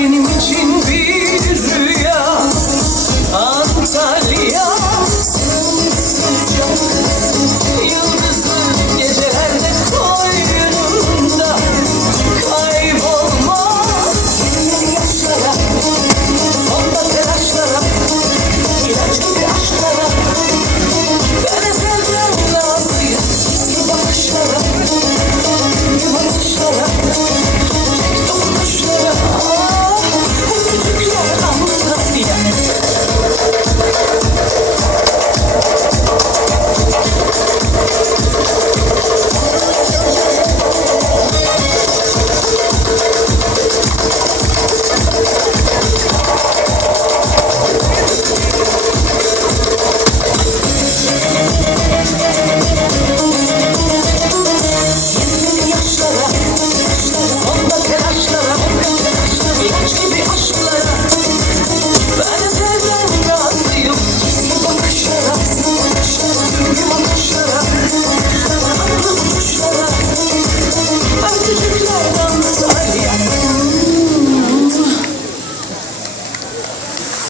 Ты времени через